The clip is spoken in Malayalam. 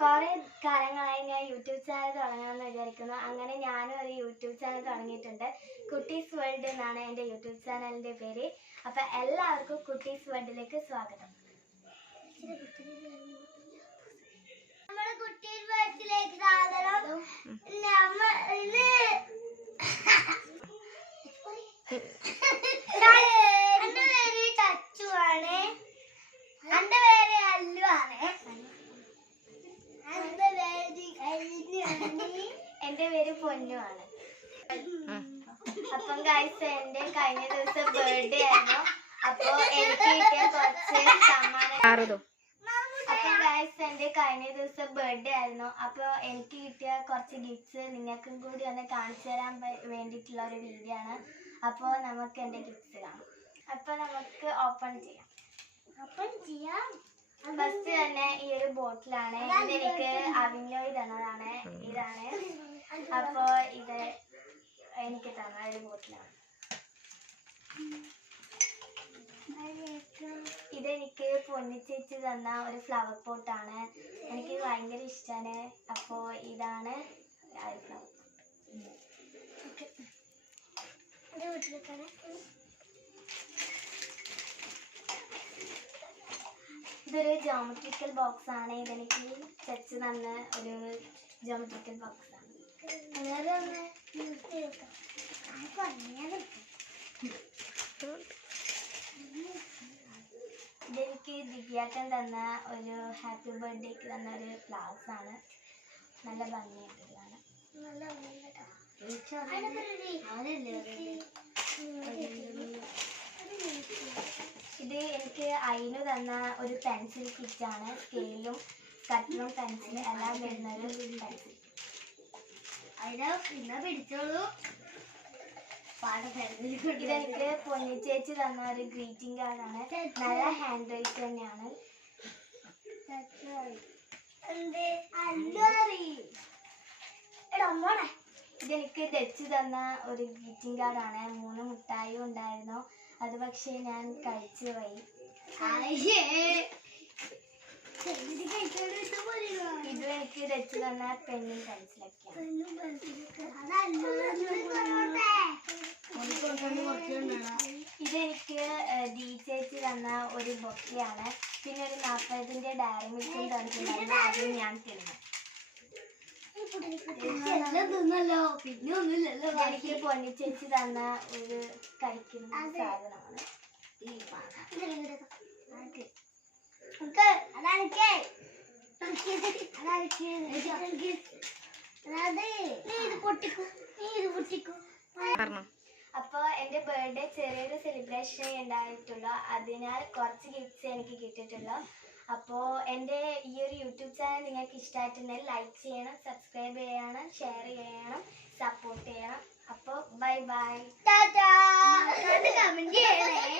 കുറെ കാലങ്ങളായി ഞാൻ യൂട്യൂബ് ചാനൽ തുടങ്ങണമെന്ന് വിചാരിക്കുന്നു. അങ്ങനെ ഞാനും ഒരു യൂട്യൂബ് ചാനൽ തുടങ്ങിയിട്ടുണ്ട്. കുട്ടീസ് വേൾഡ് എന്നാണ് എൻ്റെ യൂട്യൂബ് ചാനലിൻ്റെ പേര്. അപ്പം എല്ലാവർക്കും കുട്ടീസ് വേൾഡിലേക്ക് സ്വാഗതം. നമ്മുടെ കുട്ടീസ് വേൾഡിലേക്ക് സ്വാഗതം. എന്റെ പേര് ചച്ചു ആണ്. എന്റെ പേര് അല്ലു ആണ്. എൻ്റെ പേര് പൊന്നു ആണ്. അപ്പം ഗൈസ്, എൻ്റെ കഴിഞ്ഞ ദിവസം ബർത്ത്ഡേ ആയിരുന്നു. അപ്പൊ എനിക്ക് കിട്ടിയ കുറച്ച് സമ്മാനം. അപ്പം ഗൈസ്, എൻ്റെ കഴിഞ്ഞ ദിവസം ബർത്ത്ഡേ ആയിരുന്നു. അപ്പോൾ എനിക്ക് കിട്ടിയ കുറച്ച് ഗിഫ്റ്റ്സ് നിങ്ങൾക്കും കൂടി ഒന്ന് കാണിച്ചു തരാൻ വേണ്ടിയിട്ടുള്ള ഒരു വീഡിയോ ആണ്. അപ്പോൾ നമുക്ക് എൻ്റെ ഗിഫ്റ്റ്സ് കാണാം. അപ്പോൾ നമുക്ക് ഓപ്പൺ ചെയ്യാം. ഫസ്റ്റ് തന്നെ ഈ ഒരു ബോട്ടിലാണ്. ഇതെനിക്ക് അവിഞ്ഞോയി തന്നതാണ്. ഇതാണ്. അപ്പോൾ ഇത് എനിക്ക് തന്ന ഒരു ബോട്ടിലാണ്. ഇതെനിക്ക് പൊന്നിച്ചേച്ചി തന്ന ഒരു ഫ്ലവർ പോട്ടാണ്. എനിക്ക് ഭയങ്കര ഇഷ്ടമാണ്. അപ്പോൾ ഇതാണ് ആ ഒരു ഫ്ലവർ പോട്ട്. ഇതൊരു ജോമെട്രിക്കൽ ബോക്സ് ആണ്. ഇതെനിക്ക് ചച്ചു തന്ന ഒരു ജോമെട്രിക്കൽ ബോക്സ് ആണ്. ഇതെനിക്ക് ദിവ്യാട്ടൻ തന്ന ഒരു ഹാപ്പി ബർത്ത്ഡേക്ക് തന്ന ഒരു ഫ്ലവേഴ്സ് ആണ്. നല്ല ഭംഗിയായിട്ടുള്ളതാണ്. ഇത് എനിക്ക് അയിന് തന്ന ഒരു പെൻസിൽ കിറ്റാണ്. സ്കെയിലും കട്ടറും പെൻസിലും എല്ലാം വരുന്ന ഒരു പെൻസിൽ. ഇതെനിക്ക് പൊന്നിച്ചേച്ചി തന്ന ഒരു ഗ്രീറ്റിംഗ് കാർഡാണ്. നല്ല ഹാൻഡ് റൈറ്റ് തന്നെയാണ്. ഇതെനിക്ക് ദച്ചു തന്ന ഒരു ഗ്രീറ്റിംഗ് കാർഡാണ്. 3 മുട്ടായും ഉണ്ടായിരുന്നു. അത് പക്ഷേ ഞാൻ കഴിച്ചു പോയി. ഇതും എനിക്ക് ദച്ചു തന്ന പെന്നും പെൻസിലൊക്കെയാണ്. ഇതെനിക്ക് ഡി ചേച്ചി തന്ന ഒരു ബൊക്കെയാണ്. പിന്നെ ഒരു 40ന്റെ ഡയറി മിൽക്കും തന്നിട്ടുണ്ടായിരുന്നു. അതും ഞാൻ തിന്നു. എനിക്ക് പൊന്നിച്ചേച്ചി തന്ന ഒരു കഴിക്കുന്ന സാധനമാണ്. അപ്പൊ എന്റെ ബർത്ത്ഡേ ചെറിയൊരു സെലിബ്രേഷൻ ഉണ്ടായിട്ടുള്ളൂ. അതിനാൽ കുറച്ച് ഗിഫ്റ്റ്സ് എനിക്ക് കിട്ടിയിട്ടുള്ളൂ. അപ്പോൾ എൻ്റെ ഈ ഒരു യൂട്യൂബ് ചാനൽ നിങ്ങൾക്ക് ഇഷ്ടമായിട്ടുണ്ടെങ്കിൽ ലൈക്ക് ചെയ്യണം, സബ്സ്ക്രൈബ് ചെയ്യണം, ഷെയർ ചെയ്യണം, സപ്പോർട്ട് ചെയ്യണം. അപ്പോൾ ബൈ ബൈ, ടാറ്റാ. കമന്റ് ചെയ്യണേ.